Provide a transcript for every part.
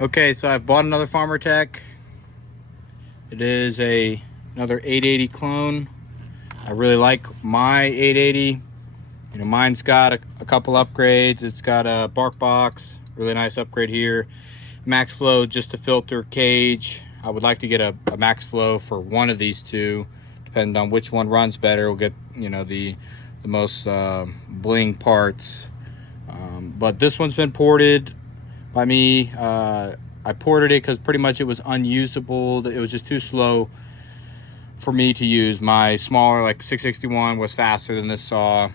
Okay, so I bought another farmertec. It is another 880 clone. I really like my 880. You know, mine's got a couple upgrades. It's got a bark box, really nice upgrade here. Max flow, just a filter cage. I would like to get a max flow for one of these two, depending on which one runs better. We'll get, you know, the most bling parts. But this one's been ported by me. I ported it because pretty much it was unusable. It was just too slow for me to use. My smaller, like 661, was faster than this saw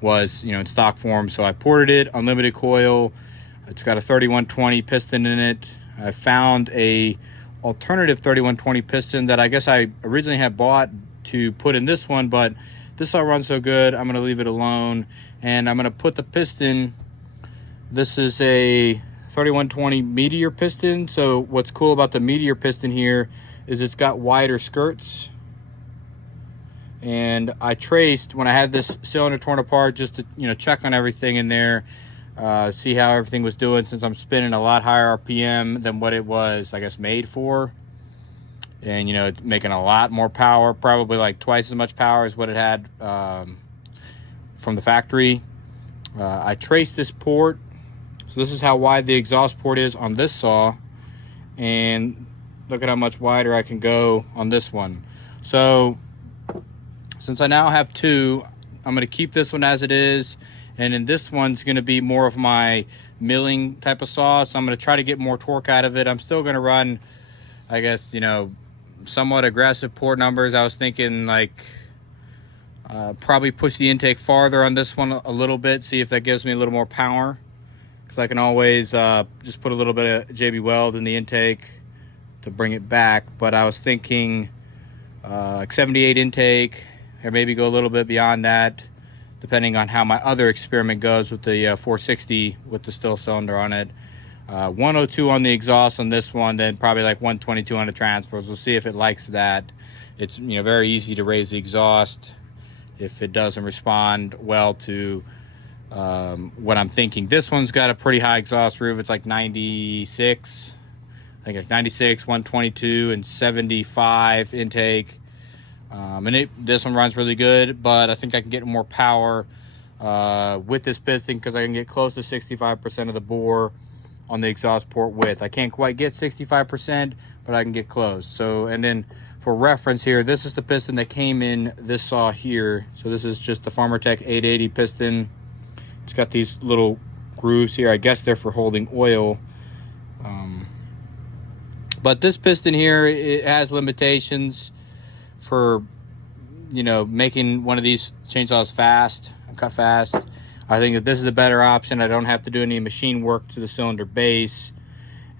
was, you know, in stock form. So I ported it, unlimited coil. It's got a 3120 piston in it. I found a alternative 3120 piston that I guess I originally had bought to put in this one, but this saw runs so good, I'm going to leave it alone. And I'm going to put the piston, this is a 3120 Meteor piston. So what's cool about the Meteor piston here is it's got wider skirts. And I traced, when I had this cylinder torn apart, just to, you know, check on everything in there, see how everything was doing, since I'm spinning a lot higher RPM than what it was, I guess, made for. And, you know, it's making a lot more power, probably like twice as much power as what it had from the factory. I traced this port. So this is how wide the exhaust port is on this saw. And look at how much wider I can go on this one. So since I now have two, I'm going to keep this one as it is. And then this one's going to be more of my milling type of saw. So I'm going to try to get more torque out of it. I'm still going to run, I guess, you know, somewhat aggressive port numbers. I was thinking like probably push the intake farther on this one a little bit, see if that gives me a little more power. Because I can always just put a little bit of JB Weld in the intake to bring it back. But I was thinking like 78 intake, or maybe go a little bit beyond that, depending on how my other experiment goes with the 460 with the still cylinder on it. 102 on the exhaust on this one, then probably like 122 on the transfers. We'll see if it likes that. It's, you know, very easy to raise the exhaust if it doesn't respond well to what I'm thinking. This one's got a pretty high exhaust roof. It's like 96, I think it's 96, 122, and 75 intake. And this one runs really good, but I think I can get more power with this piston because I can get close to 65% of the bore on the exhaust port width. I can't quite get 65%, but I can get close. So, and then for reference here, this is the piston that came in this saw here. So this is just the farmertec 880 piston. It's got these little grooves here. I guess they're for holding oil. But this piston here, it has limitations for, you know, making one of these chainsaws fast and cut fast. I think that this is a better option. I don't have to do any machine work to the cylinder base,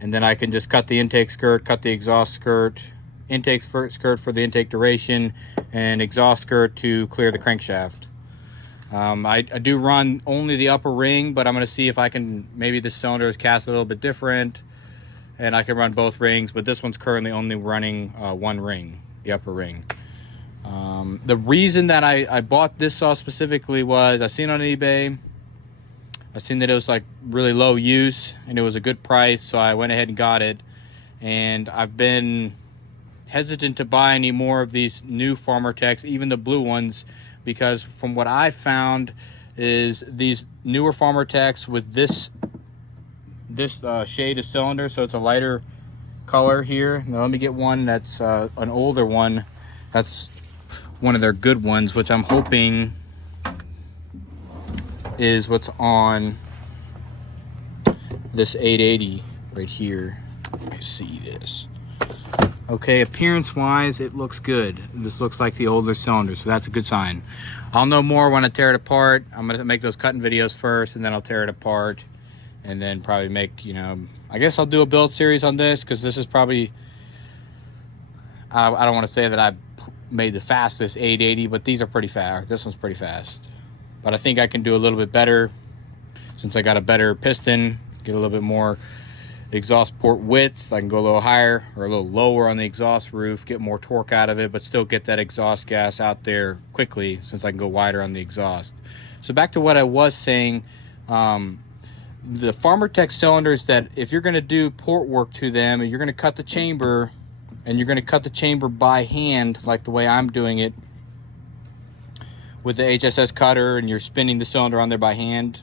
and then I can just cut the intake skirt, cut the exhaust skirt, intake skirt for the intake duration, and exhaust skirt to clear the crankshaft. I do run only the upper ring, but I'm going to see if I can, maybe the cylinder is cast a little bit different and I can run both rings, but this one's currently only running one ring, the upper ring. The reason that I bought this saw specifically was I seen on eBay, I seen that it was like really low use and it was a good price, so I went ahead and got it. And I've been hesitant to buy any more of these new farmertecs, even the blue ones, because from what I found is these newer farmertecs with this shade of cylinder, so it's a lighter color here. Now let me get one that's an older one. That's one of their good ones, which I'm hoping is what's on this 880 right here. Let me see this. Okay, appearance wise, it looks good. This looks like the older cylinder, so that's a good sign. I'll know more when I tear it apart. I'm gonna make those cutting videos first, and then I'll tear it apart, and then probably make, you know, I guess I'll do a build series on this, because this is probably, I don't want to say that I made the fastest 880, but these are pretty fast. This one's pretty fast, but I think I can do a little bit better since I got a better piston, get a little bit more exhaust port width. I can go a little higher or a little lower on the exhaust roof, get more torque out of it, but still get that exhaust gas out there quickly since I can go wider on the exhaust. So back to what I was saying, The farmertec cylinders, that if you're going to do port work to them, you're going to cut the chamber, and you're going to cut the chamber by hand like the way I'm doing it with the HSS cutter, and you're spinning the cylinder on there by hand.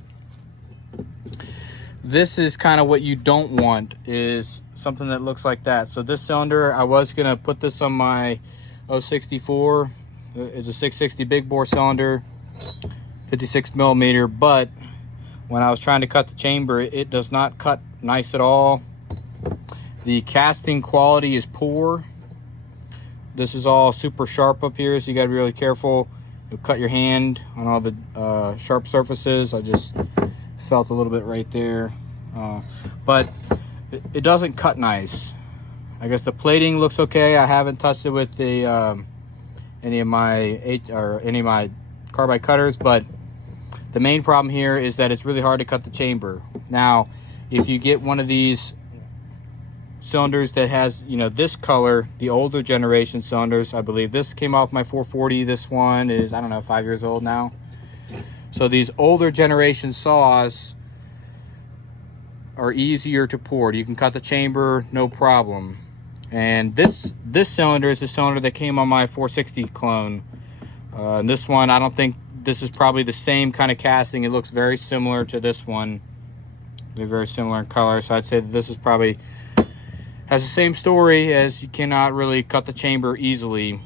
This is kind of what you don't want, is something that looks like that. So this cylinder, I was going to put this on my 064. It's a 660 big bore cylinder, 56 millimeter, but when I was trying to cut the chamber, it does not cut nice at all. The casting quality is poor. This is all super sharp up here, so you got to be really careful. You'll cut your hand on all the sharp surfaces. I just felt a little bit right there, but it doesn't cut nice. I guess the plating looks okay. I haven't touched it with the any of my carbide cutters, but the main problem here is that it's really hard to cut the chamber. Now, if you get one of these cylinders that has, you know, this color, the older generation cylinders, I believe this came off my 440. This one is, I don't know, 5 years old now. So these older generation saws are easier to port. You can cut the chamber, no problem. And this cylinder is the cylinder that came on my 460 clone. And this one, I don't think this is probably the same kind of casting. It looks very similar to this one. They're very similar in color, so I'd say that this is probably has the same story, as you cannot really cut the chamber easily.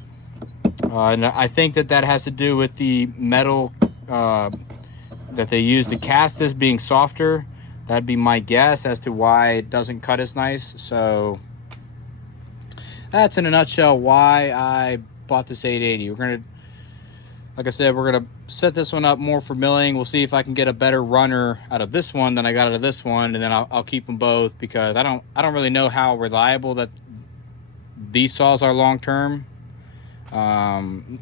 And I think that that has to do with the metal that they use to cast this being softer. That'd be my guess as to why it doesn't cut as nice. So that's in a nutshell why I bought this 880. We're gonna, like I said, we're gonna set this one up more for milling. We'll see if I can get a better runner out of this one than I got out of this one, and then I'll keep them both, because I don't really know how reliable that these saws are long term,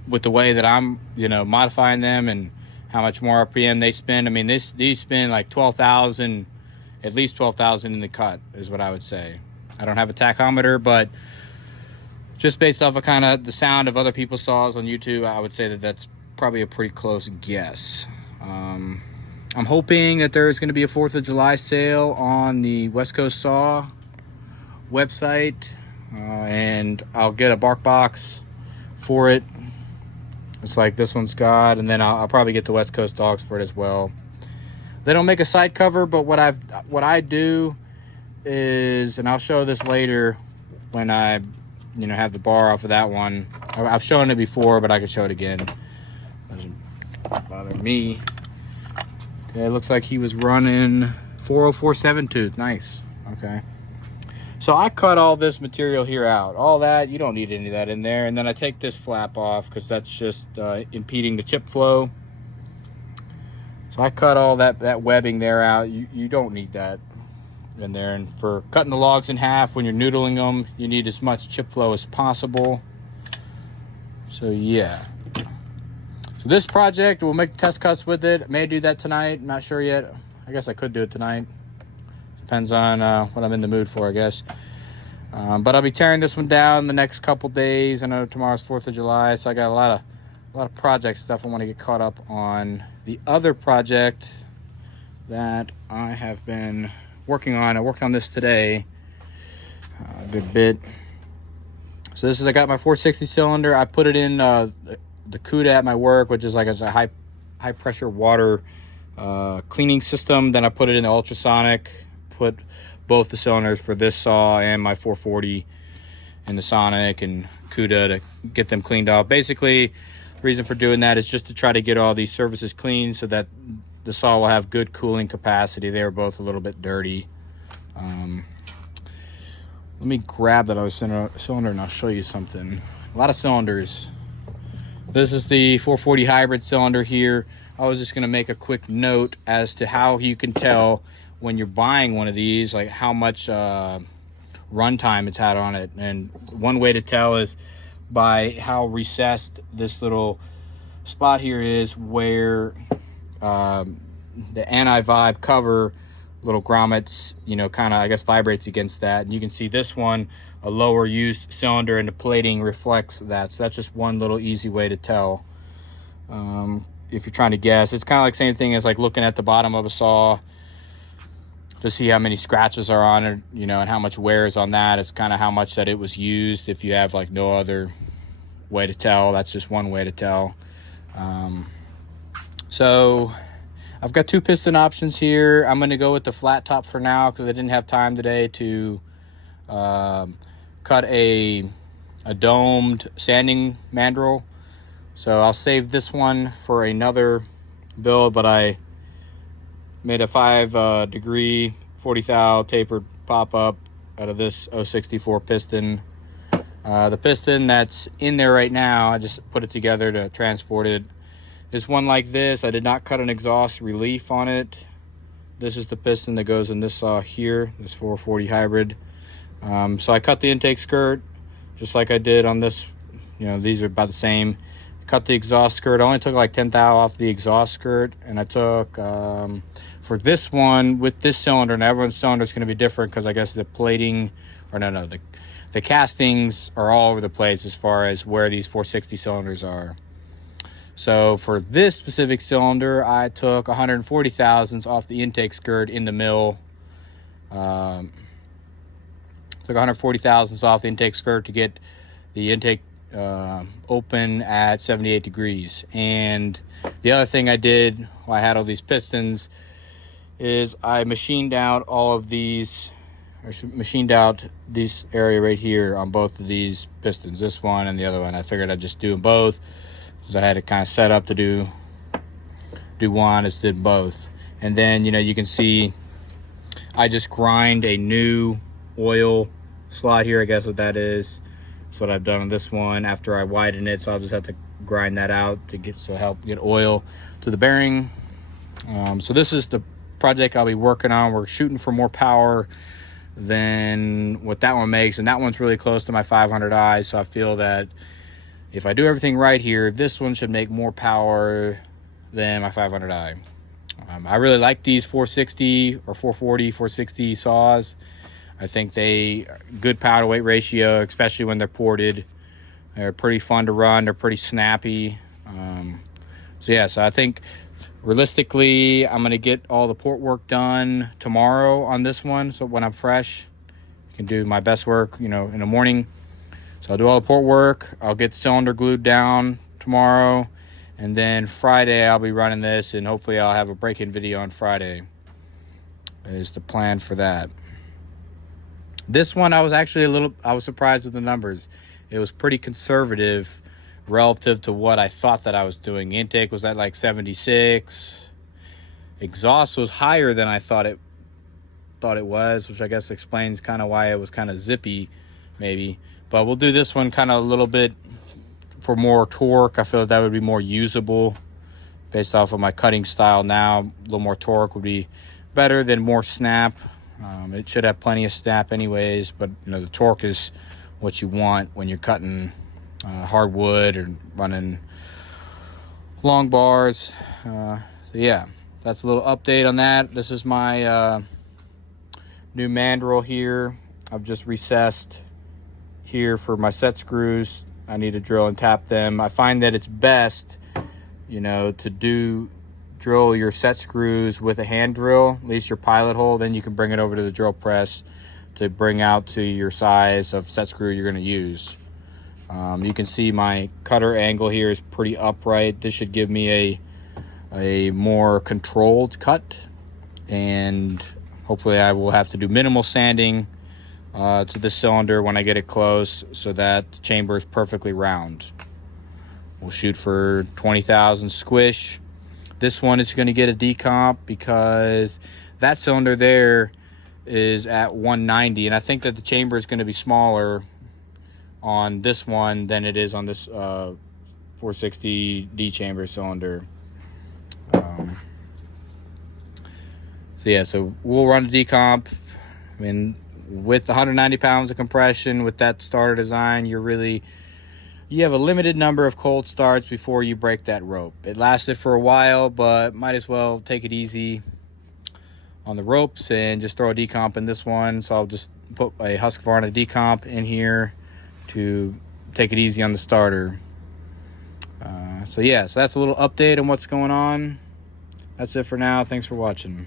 with the way that I'm, you know, modifying them and how much more RPM they spin. I mean, these spin like 12,000, at least 12,000 in the cut is what I would say. I don't have a tachometer, but just based off of kind of the sound of other people's saws on YouTube, I would say that that's probably a pretty close guess. I'm hoping that there is going to be a 4th of July sale on the West Coast Saw website, and I'll get a bark box for it. It's like this one's got, and then I'll probably get the West Coast dogs for it as well. They don't make a side cover, but what I do is, and I'll show this later when I, you know, have the bar off of that one. I've shown it before, but I can show it again. Doesn't bother me. Okay, it looks like he was running 4047 tooth. Nice. Okay. So I cut all this material here out. All that, you don't need any of that in there. And then I take this flap off because that's just impeding the chip flow. So I cut all that webbing there out. You don't need that in there. And for cutting the logs in half when you're noodling them, you need as much chip flow as possible. So yeah. So this project, we'll make test cuts with it. I may do that tonight. I'm not sure yet. I guess I could do it tonight. Depends on what I'm in the mood for, I guess. But I'll be tearing this one down the next couple days. I know tomorrow's 4th of July, so I got a lot of project stuff I want to get caught up on. The other project that I have been working on, I worked on this today a good bit. So this is, I got my 460 cylinder. I put it in the CUDA at my work, which is like a high pressure water cleaning system. Then I put it in the ultrasonic, put both the cylinders for this saw and my 440 in the sonic and CUDA to get them cleaned off. Basically, the reason for doing that is just to try to get all these surfaces clean so that the saw will have good cooling capacity. They were both a little bit dirty. Let me grab that other cylinder and I'll show you something. A lot of cylinders. This is the 440 hybrid cylinder here. I was just going to make a quick note as to how you can tell when you're buying one of these, like how much runtime it's had on it. And one way to tell is by how recessed this little spot here is, where the anti-vibe cover little grommets, you know, kind of, I guess, vibrates against that. And you can see this one, a lower used cylinder, and the plating reflects that. So that's just one little easy way to tell. If you're trying to guess, it's kind of like same thing as like looking at the bottom of a saw. to see how many scratches are on it, you know, and how much wear is on that. It's kind of how much that it was used. If you have like no other way to tell, that's just one way to tell. So I've got 2 piston options here. I'm going to go with the flat top for now because I didn't have time today to cut a domed sanding mandrel. So I'll save this one for another build, but I made a 5 degree 40 thou tapered pop-up out of this 064 piston. The piston that's in there right now, I just put it together to transport it. It's one like this. I did not cut an exhaust relief on it. This is the piston that goes in this saw here, this 440 hybrid. So I cut the intake skirt just like I did on this. You know, these are about the same. Cut the exhaust skirt. I only took like 10 thou off the exhaust skirt, and I took for this one with this cylinder, and everyone's cylinder is going to be different because I guess the plating, or no, the castings are all over the place as far as where these 460 cylinders are. So for this specific cylinder, I took 140 thousandths off the intake skirt in the mill. Took 140 thousandths off the intake skirt to get the intake open at 78 degrees. And the other thing I did while I had all these pistons is I machined out all of these, or machined out this area right here on both of these pistons, this one and the other one. I figured I'd just do them both because I had it kind of set up to do one. I just did both. And then, you know, you can see I just grind a new oil slot here. I guess what that is. That's what I've done on this one after I widen it. So I'll just have to grind that out to help get oil to the bearing. So this is the project I'll be working on. We're shooting for more power than what that one makes, and that one's really close to my 500i. So I feel that if I do everything right here, this one should make more power than my 500i. I really like these 460 or 440, 460 saws. I think they good power to weight ratio, especially when they're ported. They're pretty fun to run. They're pretty snappy. So I think realistically, I'm going to get all the port work done tomorrow on this one. So when I'm fresh, I can do my best work, you know, in the morning. So I'll do all the port work. I'll get the cylinder glued down tomorrow. And then Friday, I'll be running this, and hopefully I'll have a break-in video on Friday. Is the plan for that. This one, I was actually I was surprised with the numbers. It was pretty conservative relative to what I thought that I was doing. Intake was at like 76. Exhaust was higher than I thought it was, which I guess explains kind of why it was kind of zippy, maybe. But we'll do this one kind of a little bit for more torque. I feel like that would be more usable based off of my cutting style now. A little more torque would be better than more snap. It should have plenty of snap anyways, but you know, the torque is what you want when you're cutting hardwood or running long bars. So yeah, that's a little update on that. This is my new mandrel here. I've just recessed here for my set screws. I need to drill and tap them. I find that it's best, you know, to drill your set screws with a hand drill, at least your pilot hole. Then you can bring it over to the drill press to bring out to your size of set screw you're going to use. You can see my cutter angle here is pretty upright. This should give me a more controlled cut, and hopefully I will have to do minimal sanding to this cylinder when I get it close so that the chamber is perfectly round. We'll shoot for 20,000 squish. This one is going to get a decomp because that cylinder there is at 190, and I think that the chamber is going to be smaller on this one than it is on this 460 D chamber cylinder. So we'll run a decomp. I mean, with 190 pounds of compression, with that starter design, you have a limited number of cold starts before you break that rope. It lasted for a while, but might as well take it easy on the ropes and just throw a decomp in this one. So I'll just put a Husqvarna decomp in here to take it easy on the starter. So that's a little update on what's going on. That's it for now. Thanks for watching.